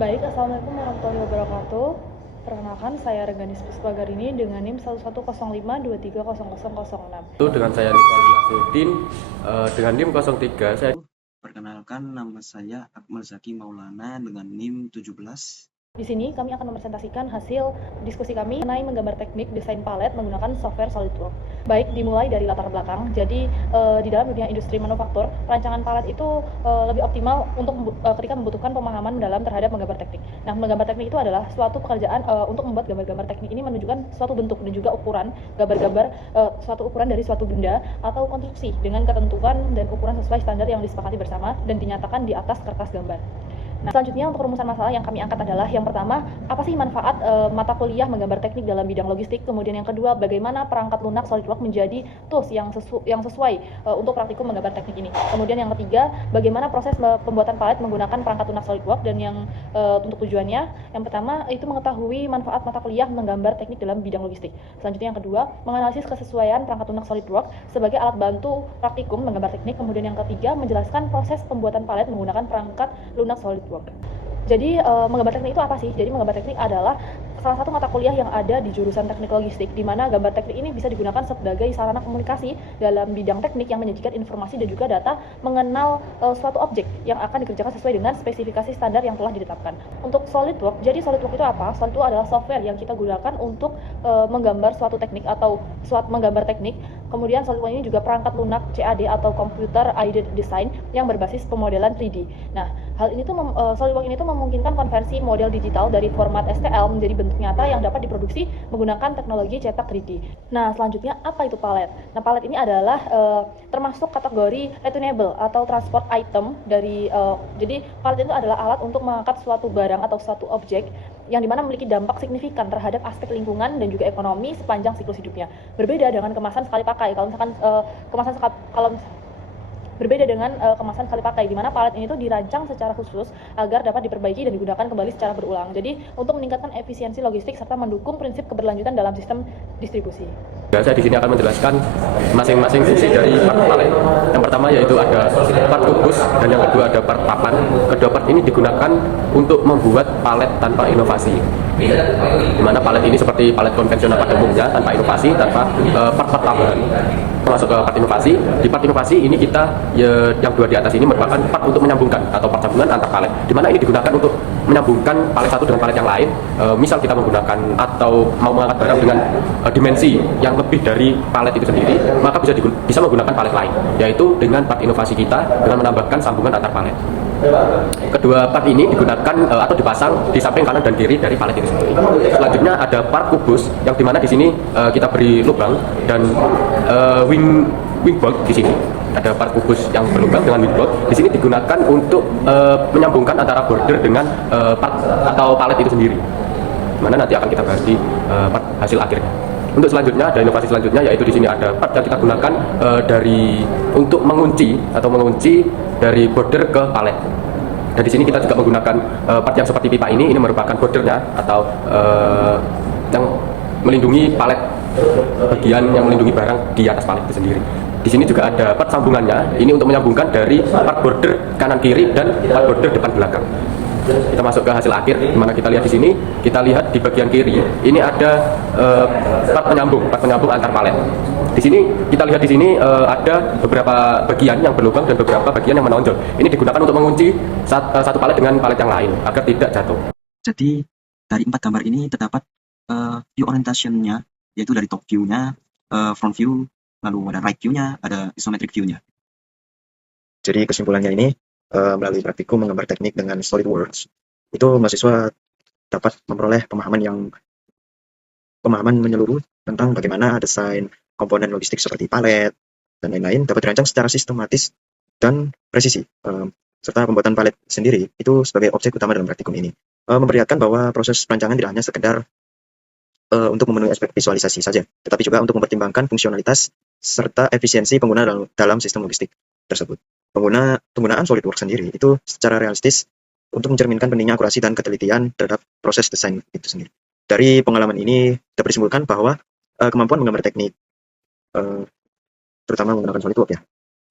Baik, Assalamualaikum warahmatullahi wabarakatuh. Perkenalkan, saya Reganis Puspagarini dengan NIM 1105230006. Itu dengan saya Nikolai Nasruddin dengan NIM 03 saya. Perkenalkan, nama saya Akmal Zaki Maulana dengan NIM 17. Di sini kami akan mempresentasikan hasil diskusi kami mengenai menggambar teknik desain palet menggunakan software SolidWorks. Baik, dimulai dari latar belakang. Jadi di dalam dunia industri manufaktur, perancangan palet itu lebih optimal untuk ketika membutuhkan pemahaman mendalam terhadap menggambar teknik. Nah, menggambar teknik itu adalah suatu pekerjaan untuk membuat gambar-gambar teknik ini menunjukkan suatu bentuk dan juga ukuran gambar-gambar suatu ukuran dari suatu benda atau konstruksi dengan ketentuan dan ukuran sesuai standar yang disepakati bersama dan dinyatakan di atas kertas gambar. Nah, selanjutnya untuk rumusan masalah yang kami angkat adalah yang pertama, apa sih manfaat mata kuliah menggambar teknik dalam bidang logistik? Kemudian yang kedua, bagaimana perangkat lunak SolidWorks menjadi tools yang sesuai untuk praktikum menggambar teknik ini? Kemudian yang ketiga, bagaimana proses pembuatan palet menggunakan perangkat lunak SolidWorks dan yang untuk tujuannya, yang pertama itu mengetahui manfaat mata kuliah menggambar teknik dalam bidang logistik. Selanjutnya yang kedua, menganalisis kesesuaian perangkat lunak SolidWorks sebagai alat bantu praktikum menggambar teknik. Kemudian yang ketiga, menjelaskan proses pembuatan palet menggunakan perangkat lunak SolidWorks. Jadi menggambar teknik itu apa sih? Jadi menggambar teknik adalah salah satu mata kuliah yang ada di jurusan teknik logistik, di mana gambar teknik ini bisa digunakan sebagai sarana komunikasi dalam bidang teknik yang menyajikan informasi dan juga data mengenal suatu objek yang akan dikerjakan sesuai dengan spesifikasi standar yang telah ditetapkan. Untuk SolidWorks, jadi SolidWorks itu apa? SolidWorks adalah software yang kita gunakan untuk menggambar suatu teknik atau menggambar teknik. Kemudian SolidWorks ini juga perangkat lunak CAD atau Computer Aided Design yang berbasis pemodelan 3D. Nah, hal ini tuh SolidWorks ini tuh memungkinkan konversi model digital dari format STL menjadi bentuk nyata yang dapat diproduksi menggunakan teknologi cetak 3D. Nah, selanjutnya apa itu palet? Nah, palet ini adalah termasuk kategori returnable atau transport item dari jadi palet itu adalah alat untuk mengangkat suatu barang atau suatu objek yang dimana memiliki dampak signifikan terhadap aspek lingkungan dan juga ekonomi sepanjang siklus hidupnya. Berbeda dengan kemasan sekali pakai. Kalau misalkan berbeda dengan kemasan sekali pakai, di mana palet ini tuh dirancang secara khusus agar dapat diperbaiki dan digunakan kembali secara berulang. Jadi untuk meningkatkan efisiensi logistik serta mendukung prinsip keberlanjutan dalam sistem distribusi. Saya di sini akan menjelaskan masing-masing fungsi dari part palet. Yang pertama yaitu ada part kubus dan yang kedua ada part papan. Kedua part ini digunakan untuk membuat palet tanpa inovasi. Di mana palet ini seperti palet konvensional pada umumnya tanpa inovasi, tanpa part-part tambahan. Masuk ke part inovasi. Di part inovasi ini kita yang dua di atas ini merupakan part untuk menyambungkan atau part sambungan antar palet. Di mana ini digunakan untuk menyambungkan palet satu dengan palet yang lain. Misal kita menggunakan atau mau mengangkat barang dengan dimensi yang lebih dari palet itu sendiri, maka bisa menggunakan palet lain, yaitu dengan part inovasi kita dengan menambahkan sambungan antar palet. Kedua part ini digunakan atau dipasang di samping kanan dan kiri dari palet itu sendiri. Selanjutnya ada part kubus yang dimana di sini kita beri lubang dan wingbolt di sini. Ada part kubus yang berlubang dengan wingbolt. Di sini digunakan untuk menyambungkan antara border dengan part atau palet itu sendiri. Mana nanti akan kita bahas di part hasil akhirnya. Untuk selanjutnya ada inovasi selanjutnya yaitu di sini ada part yang kita gunakan untuk mengunci dari border ke palet. Dan di sini kita juga menggunakan part yang seperti pipa ini merupakan bordernya atau yang melindungi palet, bagian yang melindungi barang di atas palet itu sendiri. Di sini juga ada part sambungannya, ini untuk menyambungkan dari part border kanan kiri dan part border depan belakang. Kita masuk ke hasil akhir, dimana kita lihat di sini, kita lihat di bagian kiri, ini ada part penyambung antar palet. Di sini kita lihat di sini ada beberapa bagian yang berlubang dan beberapa bagian yang menonjol. Ini digunakan untuk mengunci satu palet dengan palet yang lain agar tidak jatuh. Jadi dari 4 gambar ini terdapat view orientation-nya, yaitu dari top view-nya, front view, lalu ada right view-nya, ada isometric view-nya. Jadi kesimpulannya ini, melalui praktikum menggambar teknik dengan SolidWorks, itu mahasiswa dapat memperoleh pemahaman menyeluruh tentang bagaimana desain komponen logistik seperti palet dan lain-lain dapat dirancang secara sistematis dan presisi. Serta pembuatan palet sendiri itu sebagai objek utama dalam praktikum ini. Memperlihatkan bahwa proses perancangan tidak hanya sekedar untuk memenuhi aspek visualisasi saja, tetapi juga untuk mempertimbangkan fungsionalitas serta efisiensi pengguna dalam sistem logistik tersebut. Penggunaan SolidWorks sendiri itu secara realistis untuk mencerminkan pentingnya akurasi dan ketelitian terhadap proses desain itu sendiri. Dari pengalaman ini dapat disimpulkan bahwa kemampuan menggambar teknik, terutama menggunakan SolidWorks ya,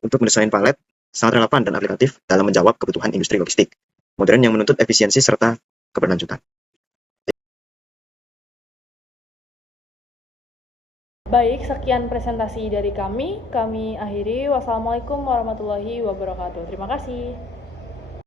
untuk mendesain palet sangat relevan dan aplikatif dalam menjawab kebutuhan industri logistik modern yang menuntut efisiensi serta keberlanjutan. Baik, sekian presentasi dari kami. Kami akhiri. Wassalamualaikum warahmatullahi wabarakatuh. Terima kasih.